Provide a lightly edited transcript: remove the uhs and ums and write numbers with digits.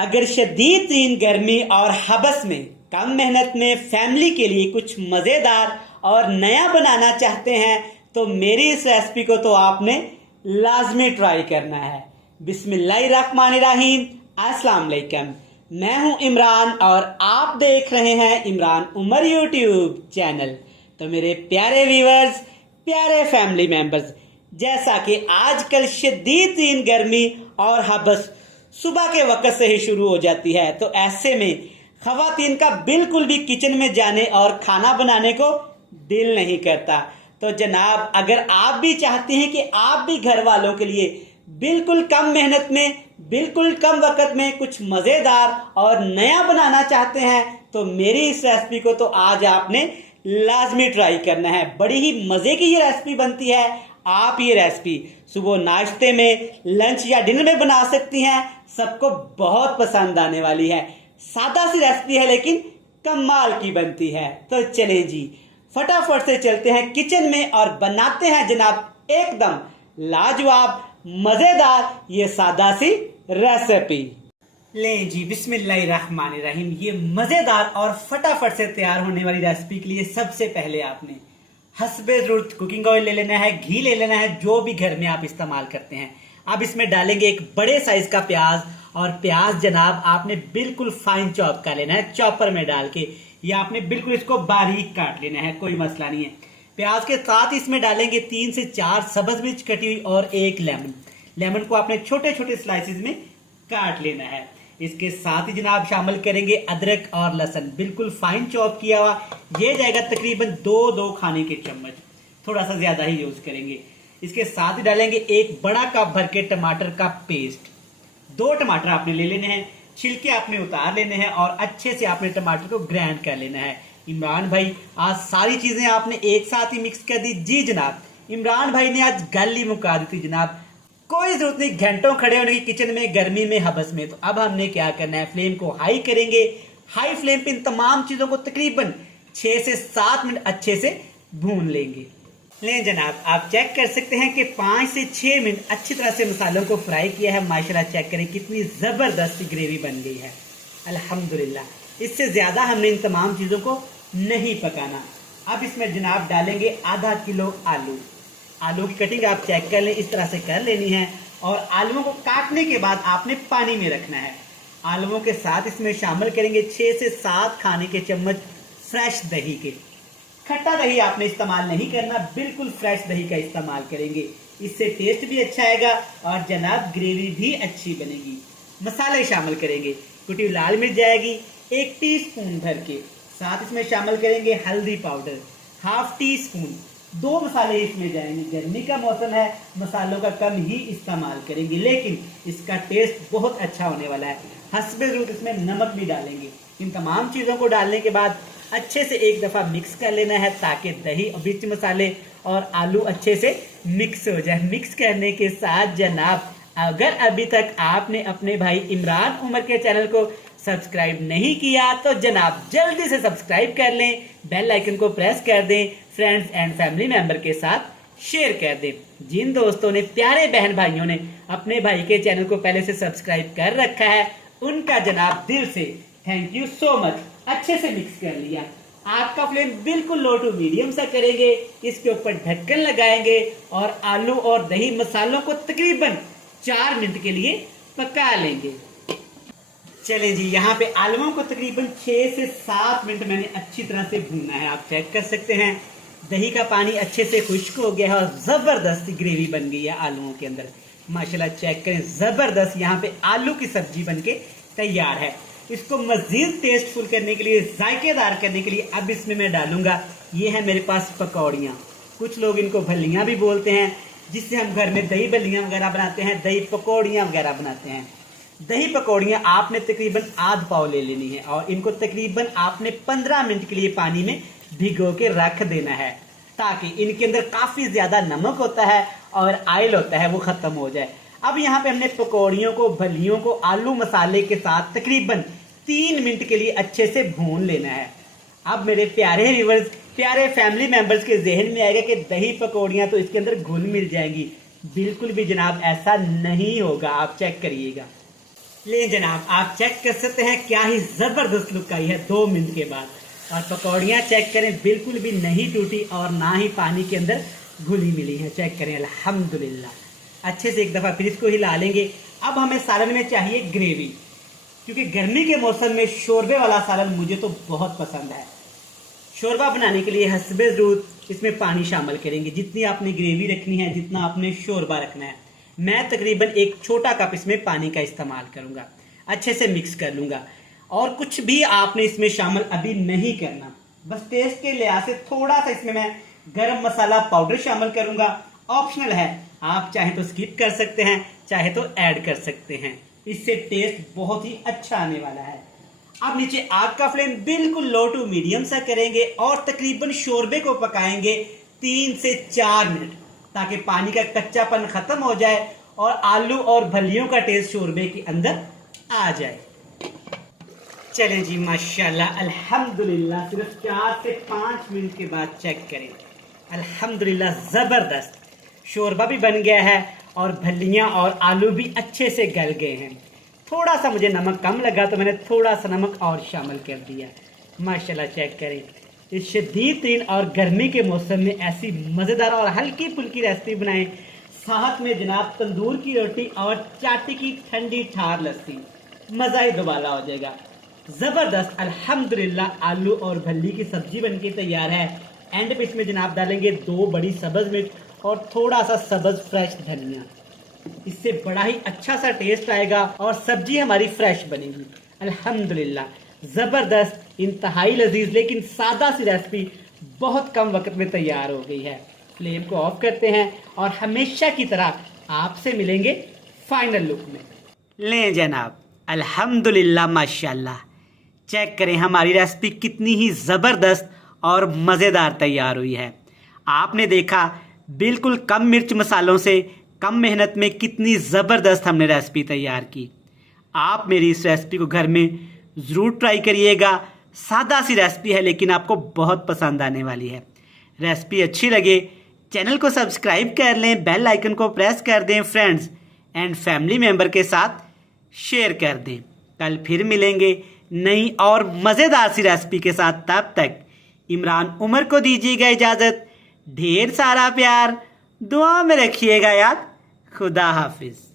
अगर शदीद तीन गर्मी और हबस में कम मेहनत में फैमिली के लिए कुछ मज़ेदार और नया बनाना चाहते हैं तो मेरी इस रेसिपी को तो आपने लाजमी ट्राई करना है। बिस्मिल्लाहिर्रहमानिर्रहीम, अस्सलाम वालेकुम। मैं हूं इमरान और आप देख रहे हैं इमरान उमर यूट्यूब चैनल। तो मेरे प्यारे व्यूअर्स, प्यारे फैमिली मेंबर्स, जैसा कि आजकल शदीद तीन गर्मी और हबस सुबह के वक्त से ही शुरू हो जाती है, तो ऐसे में खवातीन का बिल्कुल भी किचन में जाने और खाना बनाने को दिल नहीं करता। तो जनाब, अगर आप भी चाहते हैं कि आप भी घर वालों के लिए बिल्कुल कम मेहनत में, बिल्कुल कम वक्त में कुछ मज़ेदार और नया बनाना चाहते हैं तो मेरी इस रेसिपी को तो आज आपने लाजमी ट्राई करना है। बड़ी ही मज़े की ये रेसिपी बनती है। आप ये रेसिपी सुबह नाश्ते में, लंच या डिनर में बना सकती हैं। सबको बहुत पसंद आने वाली है। सादा सी रेसिपी है लेकिन कमाल की बनती है। तो चलें जी, फटाफट से चलते हैं किचन में और बनाते हैं जनाब एकदम लाजवाब मजेदार ये सादा सी रेसिपी। लें जी, बिस्मिल्लाहिर्रहमानिर्रहीम। ये मजेदार और फटाफट से तैयार होने वाली रेसिपी के लिए सबसे पहले आपने हस्बे ज़रूरत कुकिंग ऑयल ले लेना है, घी ले लेना है, जो भी घर में आप इस्तेमाल करते हैं। अब इसमें डालेंगे एक बड़े साइज का प्याज, और प्याज जनाब आपने बिल्कुल फाइन चॉप कर लेना है, चॉपर में डाल के, या आपने बिल्कुल इसको बारीक काट लेना है, कोई मसला नहीं है। प्याज के साथ इसमें डालेंगे 3 से 4 सब्ज मिर्च कटी हुई और एक लेमन। लेमन को आपने छोटे छोटे स्लाइसिस में काट लेना है। इसके साथ ही जनाब शामिल करेंगे अदरक और लहसुन, बिल्कुल फाइन चॉप किया हुआ। ये जाएगा तकरीबन 2 खाने के चम्मच, थोड़ा सा ज्यादा ही यूज करेंगे। इसके साथ ही डालेंगे एक बड़ा कप भर के टमाटर का पेस्ट। 2 टमाटर आपने ले लेने हैं, छिलके आपने उतार लेने हैं और अच्छे से आपने टमाटर को ग्राइंड कर लेना है। इमरान भाई, आज सारी चीजें आपने एक साथ ही मिक्स कर दी? जी जनाब, इमरान भाई ने आज गल ही मुका दी थी जनाब। कोई जरूरत नहीं घंटों खड़े होने की किचन में, गर्मी में, हबस में। तो अब हमने क्या करना है, फ्लेम को हाई करेंगे। हाई फ्लेम पे इन तमाम चीजों को तकरीबन 6 से 7 मिनट अच्छे से भून लेंगे। लें जनाब, आप चेक कर सकते हैं कि 5 से 6 मिनट अच्छी तरह से मसालों को फ्राई किया है। माशाल्लाह चेक करें कितनी जबरदस्त ग्रेवी बन गई है, अल्हम्दुलिल्लाह। इससे ज्यादा हमने इन तमाम चीजों को नहीं पकाना। अब इसमें जनाब डालेंगे आधा किलो आलू। आलू की कटिंग आप चेक कर लें, इस तरह से कर लेनी है। और आलूओं को काटने के बाद आपने पानी में रखना है। आलूओं के साथ इसमें शामिल करेंगे 6 से 7 खाने के चम्मच फ्रेश दही के। खट्टा दही आपने इस्तेमाल नहीं करना, बिल्कुल फ्रेश दही का इस्तेमाल करेंगे। इससे टेस्ट भी अच्छा आएगा और जनाब ग्रेवी भी अच्छी बनेगी। मसाले शामिल करेंगे, कुटी हुई लाल मिर्च जाएगी 1 टीस्पून भर के। साथ इसमें शामिल करेंगे हल्दी पाउडर ½ टीस्पून। 2 मसाले इसमें जाएंगे। गर्मी का मौसम है, मसालों का कम ही इस्तेमाल करेंगे, लेकिन इसका टेस्ट बहुत अच्छा होने वाला है। हस्बे ज़रूरत इसमें नमक भी डालेंगे। इन तमाम चीज़ों को डालने के बाद अच्छे से एक दफ़ा मिक्स कर लेना है ताकि दही, मिर्च, मसाले और आलू अच्छे से मिक्स हो जाए। मिक्स करने के साथ जनाब, अगर अभी तक आपने अपने भाई इमरान उमर के चैनल को सब्सक्राइब नहीं किया तो जनाब जल्दी से सब्सक्राइब कर लें, बेल आइकन को प्रेस कर दें, फ्रेंड्स एंड फैमिली मेंबर के साथ शेयर कर दें। जिन दोस्तों ने, प्यारे बहन भाइयों ने अपने भाई के चैनल को पहले से सब्सक्राइब कर रखा है, उनका जनाब दिल से थैंक यू सो मच। अच्छे से मिक्स कर लिया। आपका फ्लेम बिल्कुल लो टू मीडियम सा करेंगे। इसके ऊपर ढक्कन लगाएंगे और आलू और दही मसालों को तकरीबन 4 मिनट के लिए पका लेंगे। चलें जी, यहाँ पे आलूओं को तकरीबन 6 से 7 मिनट मैंने अच्छी तरह से भूनना है। आप चेक कर सकते हैं दही का पानी अच्छे से खुश्क हो गया है और जबरदस्त ग्रेवी बन गई है आलूओं के अंदर। माशाल्लाह चेक करें, जबरदस्त यहाँ पे आलू की सब्जी बनके तैयार है। इसको मजीद टेस्टफुल करने के लिए, जायकेदार करने के लिए अब इसमें मैं डालूंगा, ये है मेरे पास पकौड़ियाँ। कुछ लोग इनको भल्लियाँ भी बोलते हैं, जिससे हम घर में दही भल्लियाँ वगैरह बनाते हैं, दही पकौड़ियाँ वगैरह बनाते हैं। दही पकौड़ियाँ आपने तकरीबन आध पाव ले लेनी है और इनको तकरीबन आपने 15 मिनट के लिए पानी में भिगो के रख देना है, ताकि इनके अंदर काफ़ी ज़्यादा नमक होता है और ऑयल होता है, वो ख़त्म हो जाए। अब यहाँ पे हमने पकौड़ियों को, भलियों को आलू मसाले के साथ तकरीबन 3 मिनट के लिए अच्छे से भून लेना है। अब मेरे प्यारे व्यूअर्स, प्यारे फैमिली मेंबर्स के जहन में आएगा कि दही पकौड़ियाँ तो इसके अंदर घुल मिल जाएंगी। बिल्कुल भी जनाब ऐसा नहीं होगा, आप चेक करिएगा। ले जनाब, आप चेक कर सकते हैं क्या ही जबरदस्त लुक आई है 2 मिनट के बाद। और पकौड़ियाँ चेक करें, बिल्कुल भी नहीं टूटी और ना ही पानी के अंदर घुली मिली है। चेक करें, अल्हम्दुलिल्लाह। अच्छे से एक दफ़ा फिर इसको हिला लेंगे। अब हमें सालन में चाहिए ग्रेवी, क्योंकि गर्मी के मौसम में शोरबे वाला सालन मुझे तो बहुत पसंद है। शोरबा बनाने के लिए हस्बे ज़रूरत इसमें पानी शामिल करेंगे, जितनी आपने ग्रेवी रखनी है, जितना आपने शोरबा रखना है। मैं तकरीबन एक छोटा कप इसमें पानी का इस्तेमाल करूंगा। अच्छे से मिक्स कर लूंगा और कुछ भी आपने इसमें शामिल अभी नहीं करना। बस टेस्ट के लिहाज से थोड़ा सा इसमें मैं गरम मसाला पाउडर शामिल करूंगा। ऑप्शनल है, आप चाहे तो स्किप कर सकते हैं, चाहे तो ऐड कर सकते हैं। इससे टेस्ट बहुत ही अच्छा आने वाला है। अब नीचे आग का फ्लेम बिल्कुल लो टू मीडियम सा करेंगे और तकरीबन शोरबे को पकाएंगे 3 से 4 मिनट, ताकि पानी का कच्चापन खत्म हो जाए और आलू और फलियों का टेस्ट शोरबे के अंदर आ जाए। चलें जी, माशाल्लाह अल्हम्दुलिल्लाह, सिर्फ 4 से 5 मिनट के बाद चेक करें। अल्हम्दुलिल्लाह, ज़बरदस्त शोरबा भी बन गया है और फलियाँ और आलू भी अच्छे से गल गए हैं। थोड़ा सा मुझे नमक कम लगा तो मैंने थोड़ा सा नमक और शामिल कर दिया। माशाल्लाह, चेक करें। इस शदीद तरीन और गर्मी के मौसम में ऐसी मज़ेदार और हल्की फुल्की रेसिपी बनाएं, साथ में जनाब तंदूर की रोटी और चाटी की ठंडी ठार लस्सी, मज़ा ही दुबाला हो जाएगा। ज़बरदस्त अल्हम्दुलिल्लाह, आलू और भल्ली की सब्जी बनके तैयार है। एंड पे इसमें जनाब डालेंगे 2 बड़ी सब्ज़ मिर्च और थोड़ा सा सब्ज़ फ्रेश धनिया। इससे बड़ा ही अच्छा सा टेस्ट आएगा और सब्जी हमारी फ्रेश बनेगी। अल्हम्दुलिल्लाह, ज़बरदस्त, इंतहाई लजीज लेकिन सादा सी रेसिपी बहुत कम वक्त में तैयार हो गई है। फ्लेम को ऑफ करते हैं और हमेशा की तरह आपसे मिलेंगे फाइनल लुक में। लें जनाब, अल्हम्दुलिल्लाह, माशाल्लाह, चेक करें हमारी रेसिपी कितनी ही ज़बरदस्त और मज़ेदार तैयार हुई है। आपने देखा बिल्कुल कम मिर्च मसालों से कम मेहनत में कितनी ज़बरदस्त हमने रेसिपी तैयार की। आप मेरी इस रेसिपी को घर में ज़रूर ट्राई करिएगा। सादा सी रेसिपी है लेकिन आपको बहुत पसंद आने वाली है। रेसिपी अच्छी लगे चैनल को सब्सक्राइब कर लें, बेल आइकन को प्रेस कर दें, फ्रेंड्स एंड फैमिली मेम्बर के साथ शेयर कर दें। कल फिर मिलेंगे नई और मज़ेदार सी रेसिपी के साथ। तब तक इमरान उमर को दीजिएगा इजाज़त। ढेर सारा प्यार दुआ में रखिएगा याद। खुदा हाफिज़।